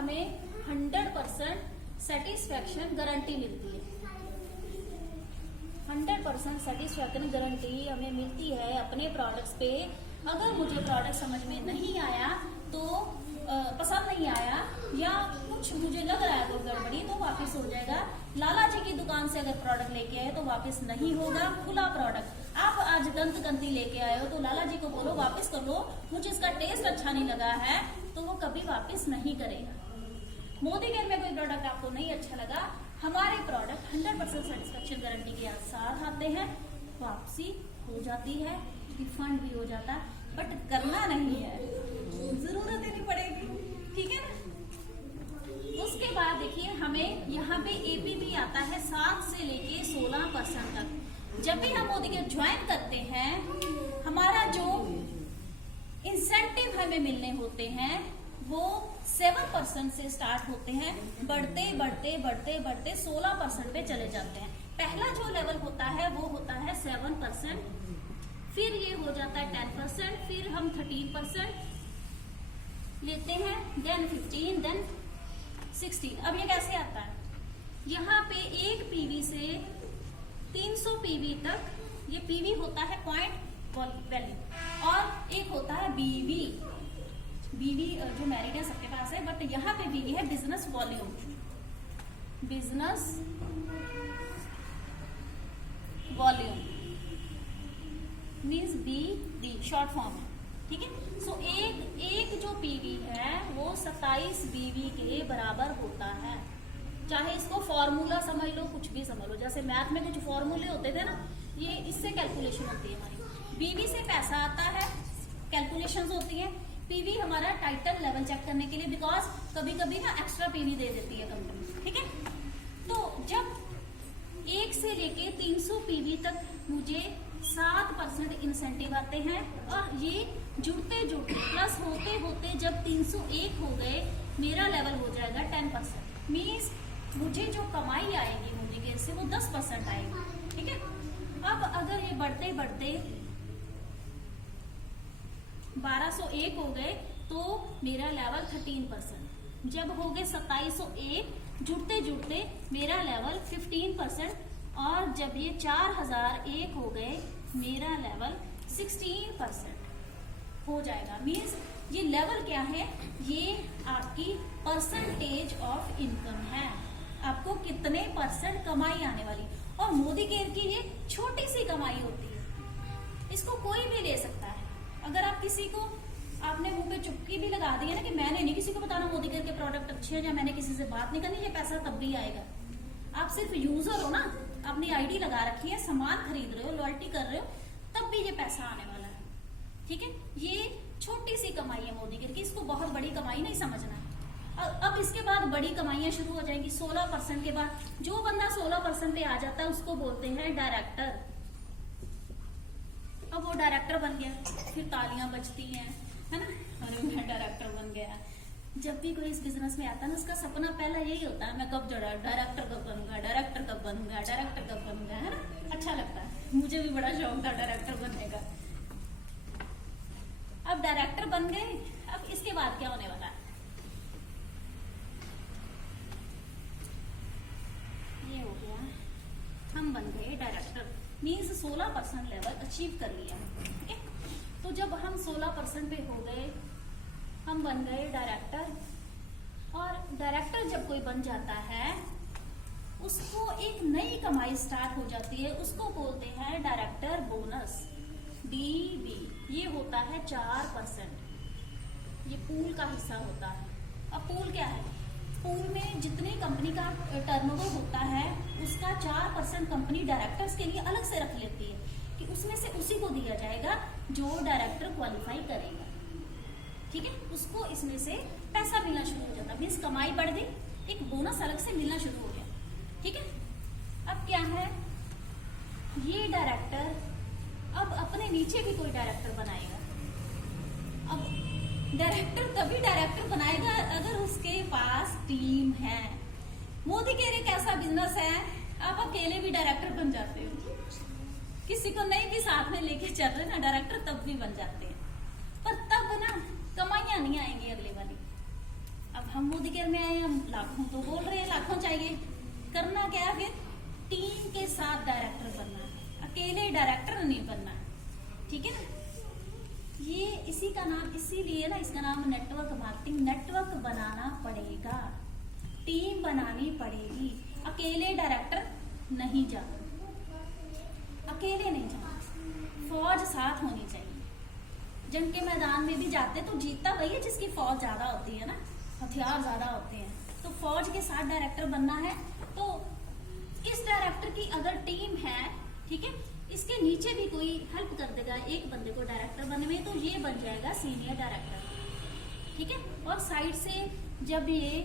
हमें 100% satisfaction guarantee मिलती है। 100% सेटिस्फैक्शन गारंटी हमें मिलती है अपने प्रोडक्ट्स पे। अगर मुझे प्रोडक्ट समझ में नहीं आया तो पसंद नहीं आया या कुछ मुझे लग रहा है तो गड़बड़ी, तो वापस हो जाएगा। लाला जी की दुकान से अगर प्रोडक्ट लेके आए तो वापस नहीं होगा। खुला प्रोडक्ट आप आज दंतकंती लेके आए हो तो लाला जी को बोलो वापस कर लो, मुझे इसका टेस्ट अच्छा नहीं लगा है, तो वो कभी वापस नहीं करेगा। मोदी केयर में कोई प्रोडक्ट आपको नहीं अच्छा लगा, हमारे प्रोडक्ट 100% सेटिस्फेक्शन गारंटी के साथ आते हैं, वापसी हो जाती है, रिफंड भी हो जाता है, बट करना नहीं है, जरूरत ही नहीं पड़ेगी, ठीक है ना। उसके बाद देखिए हमें यहाँ पे एपीपी आता है 7 से लेके 16% तक। जब भी हम मोदी केयर ज्वाइन करते हैं, हमारा जो इंसेंटिव हमें मिलने होते हैं वो 7% से स्टार्ट होते हैं, बढ़ते बढ़ते बढ़ते बढ़ते 16% पे चले जाते हैं। पहला जो लेवल होता है वो होता है 7%, फिर ये हो जाता है 10%, फिर हम 13% लेते हैं, देन 15, देन 16। अब ये कैसे आता है, यहाँ पे एक पीवी से 300 पीवी तक, ये पीवी होता है पॉइंट वैल्यू, और एक होता है बीवी। बीवी जो मैरिड है सबके पास है, बट यहाँ पे बीवी है business volume, business volume means BD short form है, ठीक है। सो एक जो पीवी है वो 27 बीवी के बराबर होता है। चाहे इसको फॉर्मूला समझ लो, कुछ भी समझ लो, जैसे मैथ में कुछ फॉर्मूले होते थे ना, ये इससे कैलकुलेशन होती है हमारी। बीवी से पैसा आता है, कैलकुलेशंस होती है। पीवी हमारा टाइटल लेवल चेक करने के लिए, बिकॉज कभी कभी ना एक्स्ट्रा पीवी दे देती है कंपनी, ठीक है। तो जब 1 से लेके 300 पीवी तक मुझे 7% इंसेंटिव आते हैं, और ये जुड़ते जुड़ते प्लस होते होते जब 301 हो गए, मेरा लेवल हो जाएगा 10%। मीन्स मुझे जो कमाई आएगी मोदी केयर से वो 10% आएगी, ठीक है। अब अगर ये बढ़ते बढ़ते 1201 हो गए तो मेरा लेवल 13%। जब हो गए 2701, जुड़ते जुड़ते मेरा लेवल 15%, और जब ये 4001 हो गए मेरा लेवल 16% हो जाएगा। मीन्स ये लेवल क्या है, ये आपकी परसेंटेज ऑफ इनकम है, आपको कितने % कमाई आने वाली। और मोदी केयर की ये छोटी सी कमाई होती है, इसको कोई भी ले सकता है। अगर आप किसी को, आपने मुंह पे चुप्पी भी लगा दी है ना कि मैंने नहीं किसी को बताना मोदी केयर के प्रोडक्ट अच्छे हैं, या मैंने किसी से बात नहीं करनी, ये पैसा तब भी आएगा। आप सिर्फ यूजर हो ना, अपनी आईडी लगा रखी है, सामान खरीद रहे हो, लॉयल्टी कर रहे हो, तब भी ये पैसा आने वाला है, ठीक है। ये छोटी सी कमाई है मोदी केयर की, इसको बहुत बड़ी कमाई नहीं समझना है। अब इसके बाद बड़ी कमाइयां शुरू हो जाएंगी। 16% के बाद जो बंदा 16% पे आ जाता है उसको बोलते हैं डायरेक्टर। अब वो डायरेक्टर बन गया, फिर तालियां बजती हैं, है ना, अरे मैं डायरेक्टर बन गया। जब भी कोई इस बिजनेस में आता है ना, उसका सपना पहला यही होता है, मैं कब डायरेक्टर कब बनूंगा, डायरेक्टर कब बनूंगा, डायरेक्टर कब बनूंगा, है ना। अच्छा लगता है, मुझे भी बड़ा शौक था डायरेक्टर बनने का। अब डायरेक्टर बन गए, अब इसके बाद क्या होने वाला है, ये हो गया, हम बन गए डायरेक्टर। मीन्स 16% लेवल अचीव कर लिया, ठीक है। तो जब हम 16% पे हो गए, हम बन गए डायरेक्टर। और डायरेक्टर जब कोई बन जाता है उसको एक नई कमाई स्टार्ट हो जाती है, उसको बोलते हैं डायरेक्टर बोनस, DB। ये होता है 4%, ये पूल का हिस्सा होता है। अब पूल क्या है, पूल में जितनी कंपनी का टर्नओवर होता है उसका 4% कंपनी डायरेक्टर्स के लिए अलग से रख लेती है, कि उसमें से उसी को दिया जाएगा जो डायरेक्टर क्वालिफाई करेगा, ठीक है। उसको इसमें से पैसा मिलना शुरू हो जाता है, मीन्स कमाई बढ़ गई, एक बोनस अलग से मिलना शुरू हो गया, ठीक है। अब क्या है, ये डायरेक्टर अब अपने नीचे भी कोई डायरेक्टर बनाएगा। अब डायरेक्टर तभी डायरेक्टर बनाएगा अगर उसके पास टीम है। मोदी केयर एक ऐसा बिजनेस है, आप अकेले भी डायरेक्टर बन जाते हो, किसी को नहीं भी साथ में लेके चल रहे ना डायरेक्टर, तब भी बन जाते हैं। पर तब ना कमाइयां नहीं आएंगी अगले वाली। अब हम मोदी केयर में आए, हम लाखों तो बोल रहे हैं, लाखों चाहिए, करना क्या है फिर? टीम के साथ डायरेक्टर बनना है, अकेले डायरेक्टर नहीं बनना है, ठीक है ना। ये इसी का नाम, इसीलिए ना इसका नाम नेटवर्क मार्केटिंग। नेटवर्क बनाना पड़ेगा, टीम बनानी पड़ेगी, अकेले डायरेक्टर नहीं जाना, अकेले नहीं जाना, फौज साथ होनी चाहिए। जंग के मैदान में भी जाते तो जीतता वही है जिसकी फौज ज्यादा होती है ना, हथियार ज्यादा होते हैं। तो फौज के साथ डायरेक्टर बनना है। तो इस डायरेक्टर की अगर टीम है, ठीक है, इसके नीचे भी कोई हेल्प कर देगा एक बंदे को डायरेक्टर बनने में, तो ये बन जाएगा सीनियर डायरेक्टर, ठीक है। और साइड से जब ये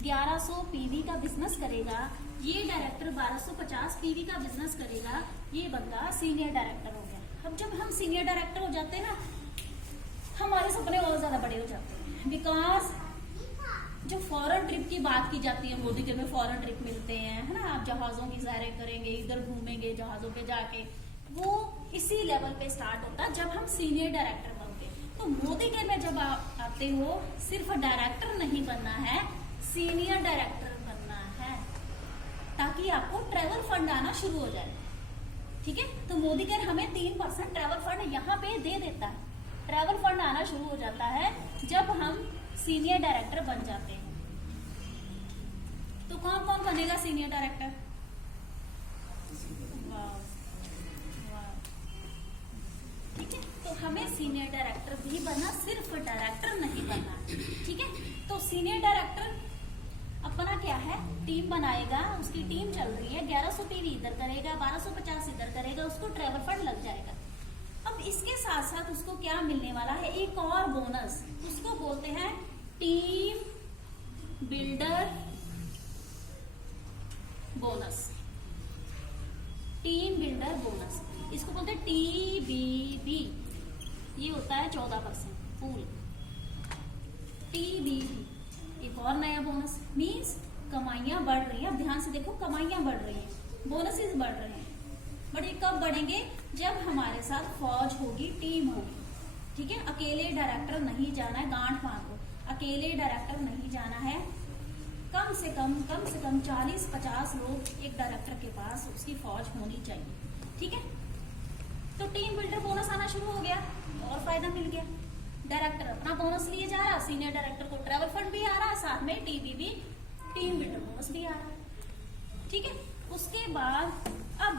1100 पीवी का बिजनेस करेगा, ये डायरेक्टर 1250 पीवी का बिजनेस करेगा, ये बंदा सीनियर डायरेक्टर हो गया। अब जब हम सीनियर डायरेक्टर हो जाते हैं ना, हमारे सपने और ज्यादा बड़े हो जाते हैं। बिकॉज जो फॉरेन ट्रिप की बात की जाती है, मोदी के में फॉरेन ट्रिप मिलते हैं, है ना, आप जहाजों की सैरें करेंगे, इधर घूमेंगे जहाजों पे जाके, वो इसी लेवल पे स्टार्ट होता है जब हम सीनियर डायरेक्टर बनते हैं। तो मोदी के में जब आप आते हो, सिर्फ डायरेक्टर नहीं बनना है, सीनियर डायरेक्टर बनना है, ताकि आपको ट्रेवल फंड आना शुरू हो जाए, ठीक है। तो मोदी केयर हमें 3% ट्रेवल फंड यहाँ पे दे देता है। ट्रेवल फंड आना शुरू हो जाता है जब हम सीनियर डायरेक्टर बन जाते हैं। तो कौन कौन बनेगा सीनियर डायरेक्टर? ठीक है, तो हमें सीनियर डायरेक्टर भी बनना, सिर्फ डायरेक्टर नहीं बनना, ठीक है। तो सीनियर डायरेक्टर अपना क्या है, टीम बनाएगा, उसकी टीम चल रही है, 1100 पीवी इधर करेगा, 1250 इधर करेगा, उसको ट्रेवल फंड लग जाएगा। अब इसके साथ साथ उसको क्या मिलने वाला है, एक और बोनस, उसको बोलते हैं team builder bonus. Team builder bonus, इसको बोलते हैं TBB। ये होता है 14% पूल। TBB एक और नया बोनस, मीन्स कमाइयां बढ़ रही हैं। अब ध्यान से देखो, कमाइयां बढ़ रही हैं, बोनसेस बढ़ रहे हैं, बट ये कब बढ़ेंगे? जब हमारे साथ फौज होगी, टीम होगी, ठीक है। अकेले डायरेक्टर नहीं जाना है, गांठ बांधो, अकेले डायरेक्टर नहीं जाना है। कम से कम 40-50 लोग एक डायरेक्टर के पास, उसकी फौज होनी चाहिए, ठीक है। तो टीम बिल्डर बोनस आना शुरू हो गया, और फायदा मिल गया। डायरेक्टर अपना बोनस लिए जा रहा, सीनियर डायरेक्टर को ट्रेवल फंड भी आ रहा, साथ में TBB टीम बिल्डर बोनस भी आ रहा, ठीक है। उसके बाद अब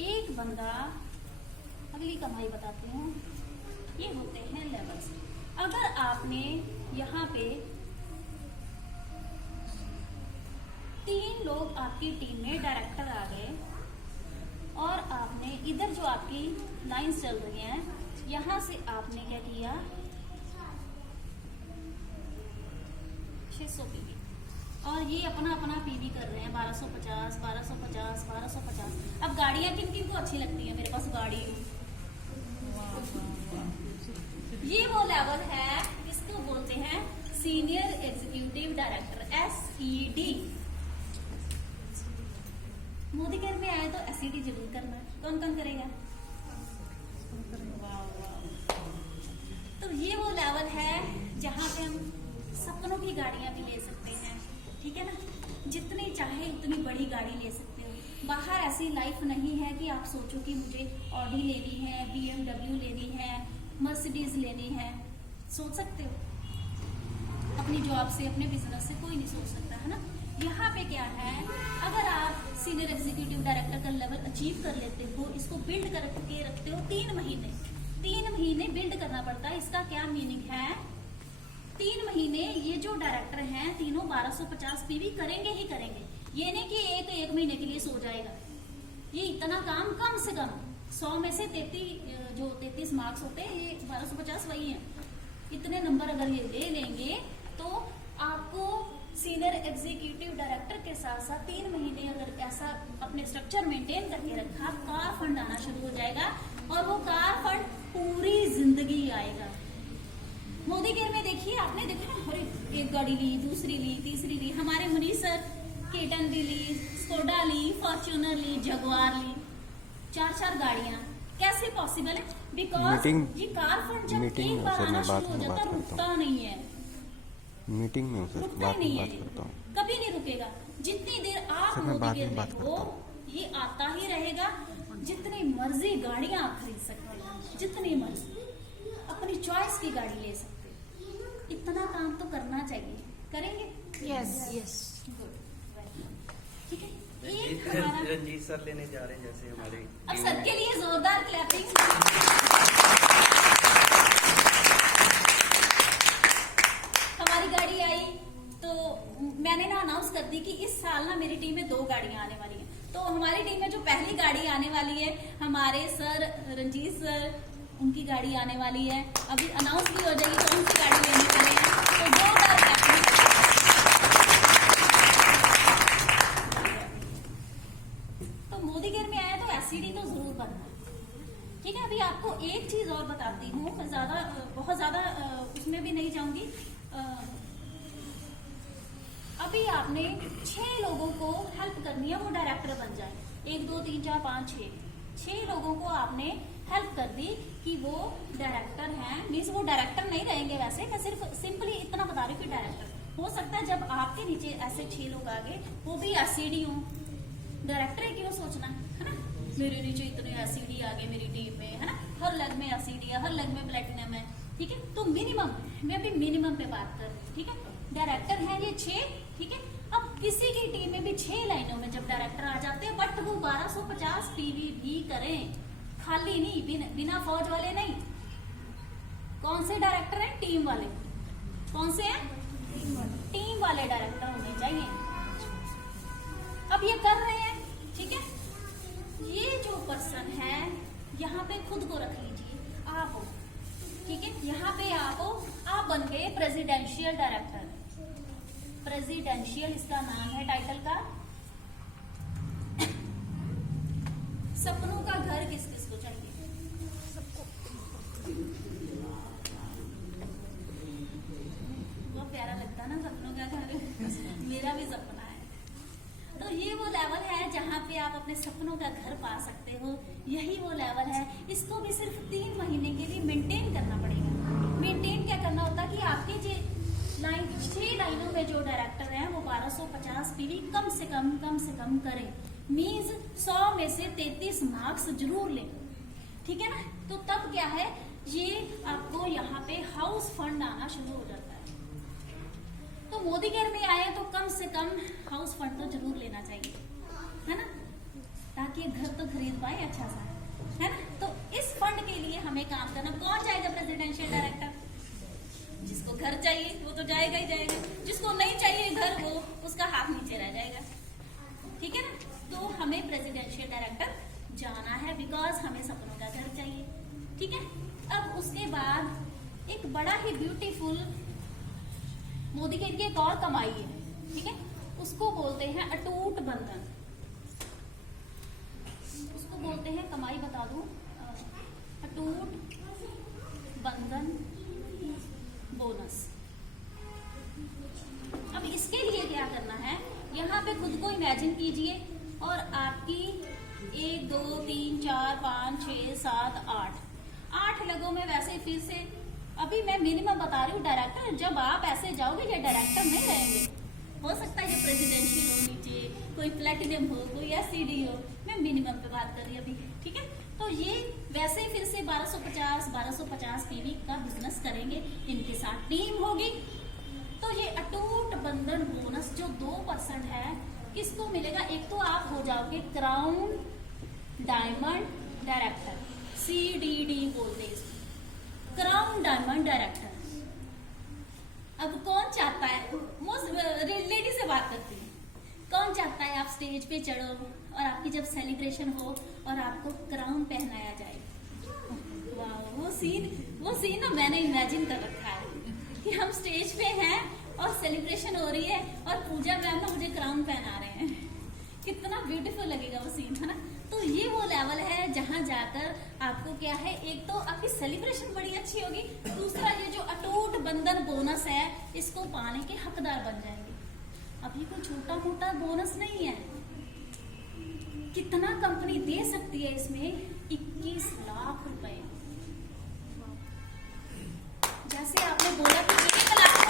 एक बंदा, अगली कमाई बताती हूँ, ये होते हैं लेवल्स। अगर आपने यहाँ पे 3 लोग आपकी टीम में डायरेक्टर आ गए, और आपने इधर जो आपकी लाइंस चल रही हैं, यहाँ से आपने क्या किया, 600 पीवी, और ये अपना अपना पीवी कर रहे हैं, 1250, 1250, 1250। अब गाड़ियां किन किन को अच्छी लगती है? मेरे पास गाड़ी, ये वो लेवल है, इसको बोलते हैं senior executive director, SED। Modi care में आए तो SED जरूर करना है। कौन कौन करेगा? तो ये वो लेवल है जहाँ पे हम सपनों की गाड़ियां भी ले सकते हैं, ठीक है ना। जितनी चाहे उतनी बड़ी गाड़ी ले सकते हो। बाहर ऐसी लाइफ नहीं है कि आप सोचो कि मुझे ऑडी लेनी है, BMW लेनी है, मर्सिडीज लेनी है। सोच सकते हो अपनी जॉब से, अपने बिजनेस से, कोई नहीं सोच सकता, है ना। यहाँ पे क्या है, अगर आप सीनियर एग्जीक्यूटिव डायरेक्टर का लेवल अचीव कर लेते हो, इसको बिल्ड करके रखते हो 3 महीने बिल्ड करना पड़ता है। इसका क्या मीनिंग है, 3 महीने ये जो डायरेक्टर हैं तीनों 1250 पीवी करेंगे ही करेंगे। ये नहीं कि एक महीने के लिए सो जाएगा। ये इतना काम कम से कम 100 में से 33 मार्क्स होते हैं, ये 1250 वही है। इतने नंबर अगर ये ले लेंगे तो आपको सीनियर एग्जीक्यूटिव डायरेक्टर के साथ साथ 3 महीने अगर ऐसा अपने स्ट्रक्चर मेंटेन करके रखा, कार फंड आना शुरू हो जाएगा, और वो कार फंड पूरी जिंदगी आएगा। मोदी केयर में देखिए, आपने देखा ना, अरे एक गाड़ी ली, दूसरी ली, तीसरी ली। हमारे मुनीष सर केटन भी ली, स्कोडा ली, फॉर्च्यूनर ली, जगुआर ली, 4 गाड़ियां। कैसे पॉसिबल है? बिकॉज ये कार फंड जब एक बार आना शुरू हो जाता है, रुकता नहीं है। मीटिंग में हूँ सर, रुकता बात ही नहीं बात है, करता हूँ कभी नहीं रुकेगा। जितनी देर आप सर, मैं बाद मोदी में गेयर बात में करता हो हूँ। ये आता ही रहेगा। जितनी मर्जी गाड़ियां आप खरीद सकते हैं, जितनी मर्जी अपनी चॉइस की गाड़ी ले सकते हैं। इतना काम तो करना चाहिए, करेंगे? यस यस गुड, ठीक है। एक हमारा रंजीत सर लेने जा रहे हैं जैसे हमारे। अब सर के लिए जोरदार क्लैपिंग। हमारी गाड़ी आई तो मैंने ना अनाउंस कर दी कि इस साल ना मेरी टीम में 2 गाड़ियां आने वाली हैं। तो हमारी टीम में जो पहली गाड़ी आने वाली है हमारे सर रंजीत सर, उनकी गाड़ी आने वाली है। अभी अनाउंस भी हो जाएगी कौन सी गाड़ी लेने वाले हैं, तो जोरदार क्लैपिंग। तो मोदी गेयर में आया तो एससीडी तो जरूर बनना है, ठीक है। अभी आपको एक चीज और बताती हूँ, बहुत ज्यादा उसमें भी नहीं जाऊंगी। अभी आपने 6 लोगों को हेल्प करनी है वो डायरेक्टर बन जाए। 1 2 3 4 5 6 लोगों को आपने हेल्प कर दी कि वो डायरेक्टर हैं। मीन्स वो डायरेक्टर नहीं रहेंगे, वैसे मैं सिर्फ सिंपली इतना बता रही हूँ कि डायरेक्टर हो सकता है। जब आपके नीचे ऐसे 6 लोग आ गए वो भी एससीडी हो, डायरेक्टर है क्यों सोचना, है ना। मेरे नीचे इतने एससीडी आ गए मेरी टीम में, है ना। हर लेग में एससीडी है, हर लेग में प्लेटिनम है, ठीक है। तो मिनिमम, मैं अभी मिनिमम पे बात कर रही हूँ, ठीक है। डायरेक्टर है ये 6, ठीक है। अब किसी की टीम में भी 6 लाइनों में जब डायरेक्टर आ जाते हैं, बट वो 1250 पीवी भी करें, खाली नहीं, बिना फौज वाले नहीं। कौन से डायरेक्टर हैं? टीम वाले। कौन से हैं? टीम वाले डायरेक्टर होने चाहिए। अब ये कर रहे हैं, ठीक है। ये जो पर्सन है यहाँ पे खुद को रख लीजिए, आप हो, ठीक है। यहाँ पे आप बन गए प्रेसिडेंशियल डायरेक्टर। प्रेसिडेंशियल इसका नाम है टाइटल का। सपनों का घर किस किस को चाहिए? बहुत प्यारा लगता है ना सपनों का घर। मेरा भी सपना है। तो ये वो लेवल है जहाँ पे आप अपने सपनों का घर पा सकते हो। यही वो लेवल है। इसको भी सिर्फ 3 महीने के लिए मेंटेन करना पड़ेगा। मेंटेन क्या करना होता है कि आपके जो 6 लाइनों में जो डायरेक्टर हैं वो 1250 पीवी कम से कम करें। मीन्स 100 में से 33 मार्क्स जरूर लें, ठीक है ना। तो तब क्या है, ये आपको यहाँ पे हाउस फंड आना शुरू हो जाता है। तो मोदी केयर में आए तो कम से कम हाउस फंड तो जरूर लेना चाहिए, है ना, ताकि घर तो खरीद पाए अच्छा सा, है ना। तो इस फंड के लिए हमें काम करना। कौन जाएगा प्रेसिडेंशियल डायरेक्टर? जिसको घर चाहिए वो तो जाएगा ही जाएगा, जिसको नहीं चाहिए घर वो उसका हाथ नीचे रह जाएगा, ठीक है ना। तो हमें प्रेसिडेंशियल डायरेक्टर जाना है बिकॉज हमें सपनों का घर चाहिए, ठीक है। अब उसके बाद एक बड़ा ही ब्यूटीफुल मोदी केयर की एक और कमाई है, ठीक है। उसको बोलते हैं अटूट बंधन। उसको बोलते हैं, कमाई बता दूं, अटूट बंधन बोनस। अब इसके लिए क्या करना है, यहाँ पे खुद को इमेजिन कीजिए और आपकी 1 2 3 4 5 6 7 8 लगों में। वैसे फिर से अभी मैं मिनिमम बता रही हूँ डायरेक्टर। जब आप ऐसे जाओगे ये डायरेक्टर नहीं रहेंगे, हो सकता है ये प्रेसिडेंशियल हो नीचे, कोई प्लेटिनम हो, कोई एससीडी हो। मैं मिनिमम पे बात कर रही हूँ अभी, ठीक है। तो ये वैसे फिर से 1250 पीवी का बिजनेस करेंगे। इनके साथ टीम होगी। तो ये अटूट बंधन बोनस जो 2% है किसको मिलेगा? एक तो आप हो जाओगे क्राउन डायमंड डायरेक्टर, CDD बोलते हैं इसको, क्राउन डायमंड डायरेक्टर। अब कौन चाहता है, लेडी से बात करती है, कौन चाहता है आप स्टेज पे चढ़ो और आपकी जब सेलिब्रेशन हो और आपको क्राउन पहनाया जाए? वाह, वो सीन ना मैंने इमेजिन कर रखा है कि हम स्टेज पे हैं और सेलिब्रेशन हो रही है और पूजा मैम ना मुझे क्राउन पहना रहे हैं। कितना ब्यूटीफुल लगेगा वो सीन, है ना। तो ये वो लेवल है जहां जाकर आपको क्या है, एक तो आपकी सेलिब्रेशन बड़ी अच्छी होगी, दूसरा ये जो अटूट बंधन बोनस है इसको पाने के हकदार बन जाएंगे। अभी कोई छोटा मोटा बोनस नहीं है। कितना कंपनी दे सकती है इसमें? 21 लाख रुपए। जैसे आपने बोला कि 1 लाख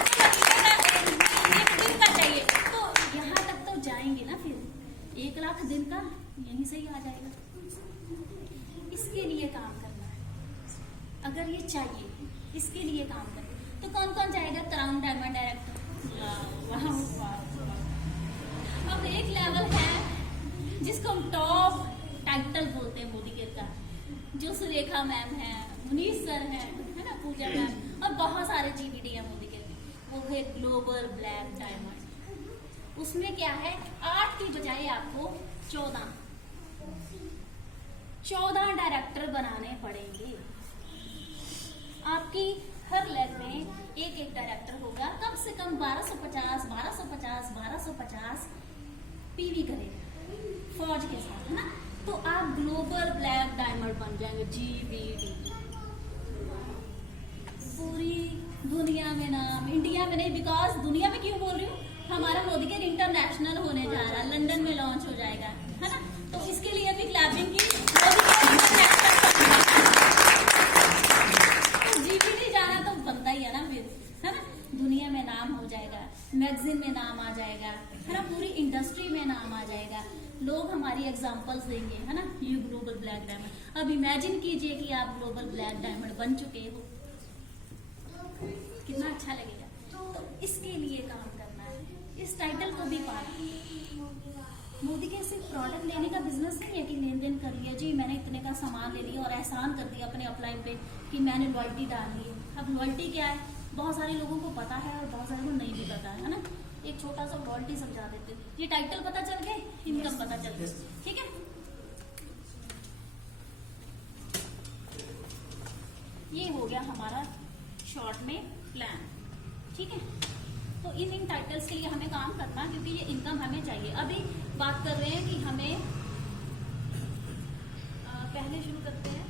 चाहिए, इसके लिए काम करें। तो कौन कौन जाएगा? Crown diamond director. अब एक लेवल है जिसको हम टॉप टाइटल बोलते हैं मोदी केयर का, जो सुलेखा मैम है, मुनीष सर है ना, पूजा मैम, और बहुत सारे जीबीडी है मोदी केयर के, वो है ग्लोबल ब्लैक डायमंड। उसमें क्या है, 8 की बजाय आपको 14 डायरेक्टर बनाने पड़ेंगे। आपकी हर लेग में एक डायरेक्टर होगा, कम से कम 1250 पीवी करेगा फौज के साथ, है ना। तो आप ग्लोबल ब्लैक डायमंड बन जाएंगे, GBD। पूरी दुनिया में नाम, इंडिया में नहीं, बिकॉज दुनिया में क्यों बोल रही हूँ, हमारा मोदी केयर इंटरनेशनल होने जा रहा है, लंदन में लॉन्च हो जाएगा, है ना। तो इसके लिए भी क्लैपिंग की। तो GBD जाना तो बनता ही है ना फिर, है ना। दुनिया में नाम हो जाएगा, मैगजीन में नाम आ जाएगा, है ना, पूरी इंडस्ट्री में नाम आ जाएगा, लोग हमारी एग्जांपल्स देंगे, है ना। You global black diamond. अब इमेजिन कीजिए कि आप ग्लोबल ब्लैक डायमंड बन चुके हो, कितना अच्छा लगेगा। तो इसके लिए काम करना है, इस टाइटल को भी पाना। मोदी के सिर्फ प्रोडक्ट लेने का बिजनेस नहीं है कि लेन देन कर लिया जी, मैंने इतने का सामान ले लिया और एहसान कर दिया अपने अपलाइन पे कि मैंने लॉयल्टी डाल ली है। अब लॉयल्टी क्या है, बहुत सारे लोगों को पता है और बहुत सारे को नहीं भी पता है ना। एक छोटा सा लॉयल्टी समझा देते, ये टाइटल पता चल गए, इनकम पता चल गई, ठीक है। ये हो गया हमारा शॉर्ट में प्लान, ठीक है। तो इन टाइटल्स के लिए हमें काम करना, क्योंकि ये इनकम हमें चाहिए। अभी बात कर रहे हैं कि हमें पहले शुरू करते हैं।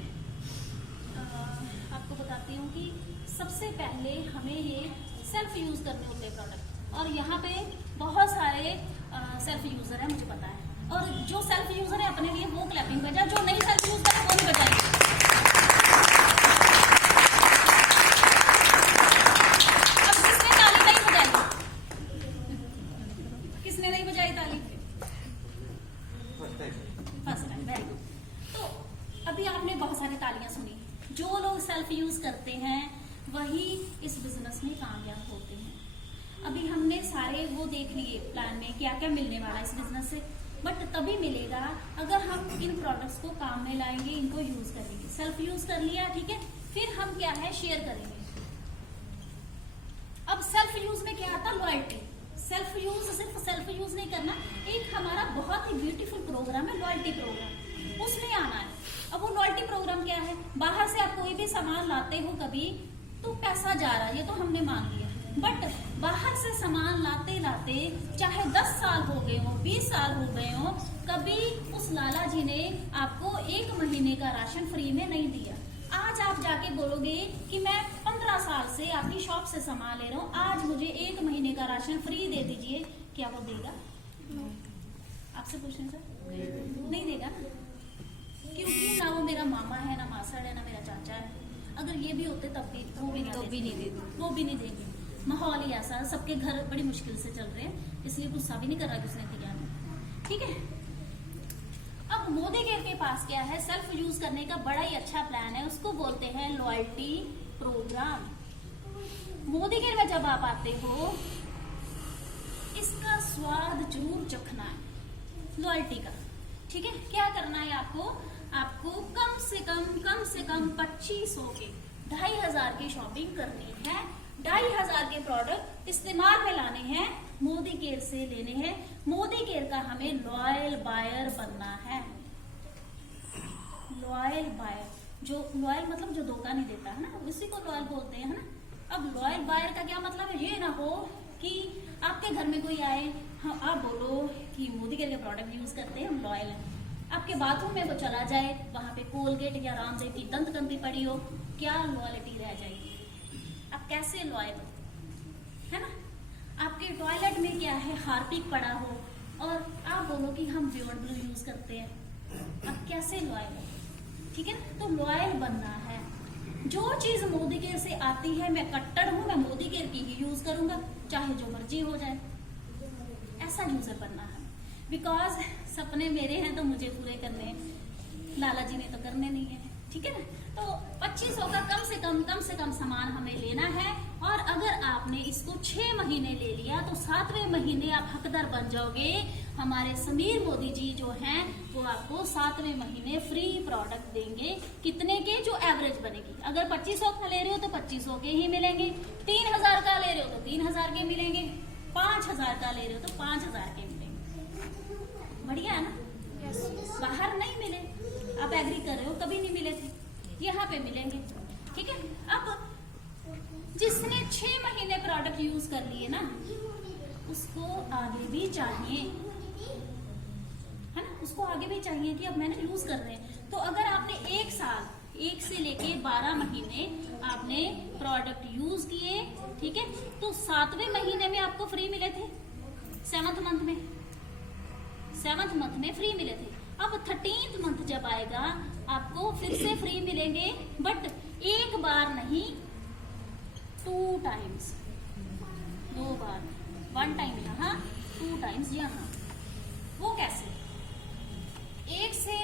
आपको बताती हूँ कि सबसे पहले हमें ये सेल्फ यूज करने होते हैं प्रोडक्ट, और यहाँ पे बहुत सारे सेल्फ यूजर है, मुझे पता है। और जो सेल्फ यूजर है अपने लिए वो क्लैपिंग बजा, जो नहीं सेल्फ यूज करे वो नहीं बजाएंगे। जो लोग सेल्फ यूज करते हैं वही इस बिजनेस में कामयाब होते हैं। अभी हमने सारे वो देख लिए प्लान में क्या क्या मिलने वाला है इस बिजनेस से, बट तभी मिलेगा अगर हम इन प्रोडक्ट्स को काम में लाएंगे, इनको यूज करेंगे। सेल्फ यूज कर लिया, ठीक है, फिर हम क्या है शेयर करेंगे। अब सेल्फ यूज में क्या आता है, लॉयल्टी। सेल्फ यूज सिर्फ सेल्फ यूज नहीं करना, एक हमारा बहुत ही ब्यूटीफुल प्रोग्राम है लॉयल्टी प्रोग्राम, उसमें आना है। अब वो लॉयल्टी प्रोग्राम क्या है, बाहर से आप कोई भी सामान लाते हो कभी तो पैसा जा रहा है, ये तो हमने मान लिया, बट बाहर से सामान लाते लाते चाहे 10 साल हो गए हो, 20 साल हो गए हो, कभी उस लाला जी ने आपको 1 महीने का राशन फ्री में नहीं दिया। आज आप जाके बोलोगे कि मैं 15 साल से आपकी शॉप से सामान ले रहा हूँ, आज मुझे 1 महीने का राशन फ्री दे दीजिए, क्या वो देगा? आपसे पूछें सर, नहीं देगा, क्योंकि ना वो मेरा मामा है, ना मासड़ है, ना मेरा चाचा है। अगर ये भी होते तब भी वो भी नहीं देते, वो भी नहीं देंगे। माहौल ही ऐसा, सबके घर बड़ी मुश्किल से चल रहे हैं, इसलिए गुस्सा भी नहीं कर रहा कि उसने दिया नहीं, ठीक है। अब मोदी केयर के पास क्या है, सेल्फ यूज करने का बड़ा ही अच्छा प्लान है, उसको बोलते हैं लॉयल्टी प्रोग्राम। मोदी केयर में जब आप आते हो, इसका स्वाद जरूर चखना है लॉयल्टी का, ठीक है। क्या करना है आपको कम से कम 2500 के 2500 की शॉपिंग करनी है। 2500 के प्रोडक्ट इस्तेमाल में लाने हैं, मोदी केयर से लेने हैं। मोदी केयर का हमें लॉयल बायर बनना है। लॉयल बायर, जो लॉयल मतलब जो धोखा नहीं देता है ना, उसी को लॉयल बोलते हैं, है ना। अब लॉयल बायर का क्या मतलब है, ये ना हो कि आपके घर में कोई आए, हाँ आप बोलो कि मोदी केयर के प्रोडक्ट यूज करते हैं, हम लॉयल हैं। आपके बाथरूम में वो चला जाए, वहां पे कोलगेट या रामदेव की दंत कंती पड़ी हो, क्या लॉयल्टी रह जाएगी? आप कैसे लॉयल हो, है ना। आपके टॉयलेट में क्या है, हार्पिक पड़ा हो और आप बोलो कि हम बियर्ड ब्लू यूज करते हैं, आप कैसे लॉयल हो? ठीक है ना। तो लॉयल बनना है। जो चीज मोदी केयर से आती है, मैं कट्टर हूं, मैं मोदी केयर की ही यूज करूंगा, चाहे जो मर्जी हो जाए, ऐसा यूजर बनना है। बिकॉज सपने मेरे हैं तो मुझे पूरे करने हैं, लाला जी ने तो करने नहीं है, ठीक है ना। तो 2500 का कम से कम सामान हमें लेना है। और अगर आपने इसको 6 महीने ले लिया तो 7वें महीने आप हकदार बन जाओगे। हमारे समीर मोदी जी जो हैं वो आपको 7वें महीने फ्री प्रोडक्ट देंगे। कितने के? जो एवरेज बनेगी। अगर 2500 का ले रहे हो तो 2500 के ही मिलेंगे, 3000 का ले रहे हो तो 3000 के मिलेंगे, 5000 का ले रहे हो तो 5000 के मिलेंगे। बढ़िया है ना? बाहर नहीं मिले, आप एग्री कर रहे हो, कभी नहीं मिले थे, यहाँ पे मिलेंगे। ठीक है। अब जिसने 6 महीने प्रोडक्ट यूज कर लिए ना, उसको आगे भी चाहिए, है ना? उसको आगे भी चाहिए कि अब मैंने यूज कर रहे हैं। तो अगर आपने 1 साल, 1 से लेके 12 महीने आपने प्रोडक्ट यूज किए, ठीक है, तो 7वें महीने में आपको फ्री मिले थे। 7th मंथ में फ्री मिले थे। अब 13th मंथ जब आएगा आपको फिर से फ्री मिलेंगे, बट एक बार नहीं, 2 टाइम्स, 2 बार, 1 टाइम यहाँ, 2 टाइम्स यहाँ। वो कैसे? 1 से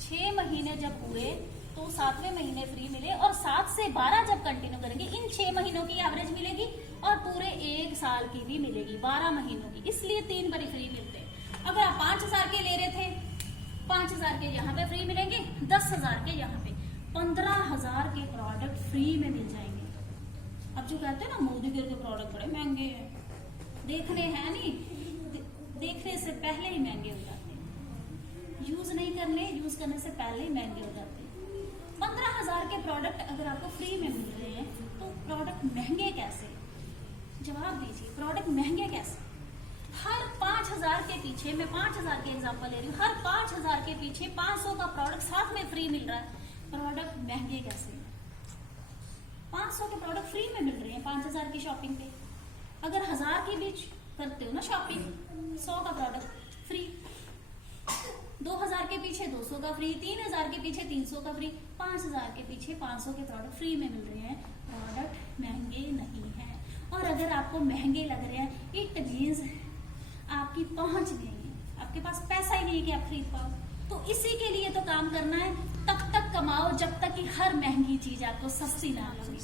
6 महीने जब हुए तो 7वें महीने फ्री मिले, और 7 से 12 जब कंटिन्यू करेंगे, इन 6 महीनों की एवरेज मिलेगी और पूरे 1 साल की भी मिलेगी, 12 महीनों की। इसलिए 3 बारी फ्री मिलते हैं। अगर आप 5000 के ले रहे थे, 5000 के यहाँ पे फ्री मिलेंगे, 10,000 के यहाँ पे, 15,000 के प्रोडक्ट फ्री में मिल जाएंगे। अब जो कहते हैं ना मोदी के प्रोडक्ट बड़े महंगे हैं, देखने हैं नहीं, देखने से पहले ही महंगे हो जाते हैं, यूज नहीं करने, यूज करने से पहले ही महंगे हो जाते हैं। 15,000 के प्रोडक्ट अगर आपको फ्री में मिल रहे हैं तो प्रोडक्ट महंगे कैसे? जवाब दीजिए, प्रोडक्ट महंगे कैसे? हर 5000 के पीछे, मैं 5000 के एग्जांपल ले रही हूँ, हर 5000 के पीछे 500 का प्रोडक्ट साथ में फ्री मिल रहा है। प्रोडक्ट महंगे कैसे? 500 के प्रोडक्ट फ्री में मिल रहे हैं 5000 की शॉपिंग पे। अगर 1000 के बीच करते हो ना शॉपिंग, 100 का प्रोडक्ट फ्री, 2000 के पीछे 200 का फ्री, 3000 के पीछे 300 का फ्री, 5000 के पीछे 500 के प्रोडक्ट फ्री में मिल रहे हैं। प्रोडक्ट महंगे नहीं है। और अगर आपको महंगे लग रहे हैं, इट मीन्स आपकी पहुंच नहीं है, आपके पास पैसा ही नहीं है कि आप खरीद पाओ। तो इसी के लिए तो काम करना है, तब तक कमाओ जब तक कि हर महंगी चीज आपको सस्ती ना लगे।